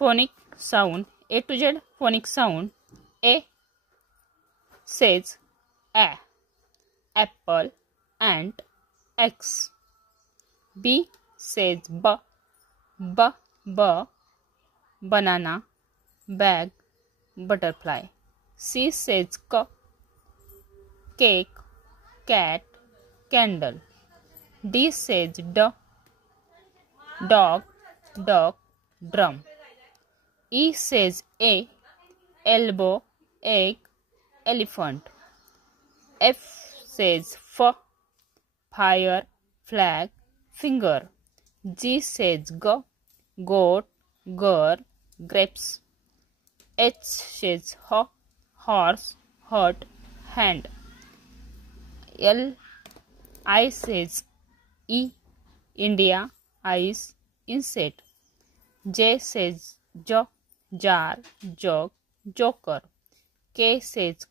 phonic sound, A to Z phonic sound. A says A, apple, ant, X. B says B, banana, bag, butterfly. C says K, cake, cat, candle. D says D, dog, duck, drum. E says A, elbow, egg, elephant. F says F, fire, flag, finger. G says G, goat, girl, grapes. H says H, horse, hut, hand. I says E, India, ice, insect. J says J, jar, jug, joker. K says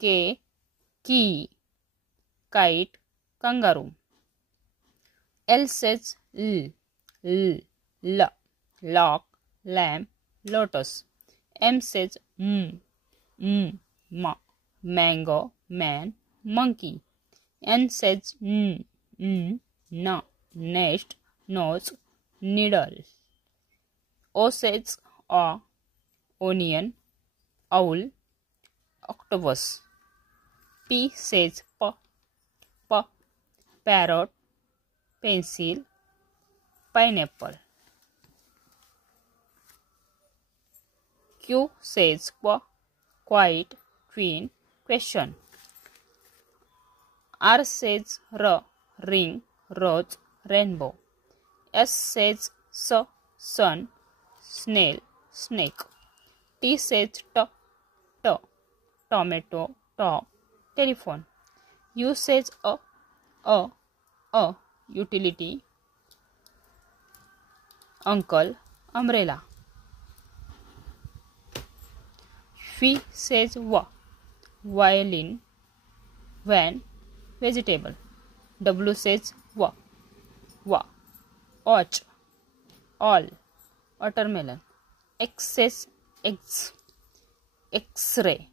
K, key, kite, kangaroo. L says L, lock, lamp, lotus. M says mango, man, monkey. N says nest, nose, needle. O says onion, owl, octopus. P says parrot, pencil, pineapple. Q says quiet, queen, question. R says ring, rose, rainbow. S says sun, snail, snake. T says tomato, top, telephone. U says utility, uncle, umbrella. V says violin, van, vegetable. W says watch, all, watermelon. X says eggs, X-ray,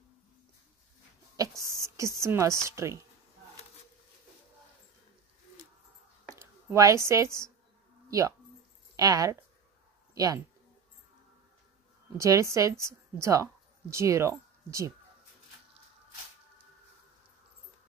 Christmas tree. Y says add, N. Z says zero, jeep.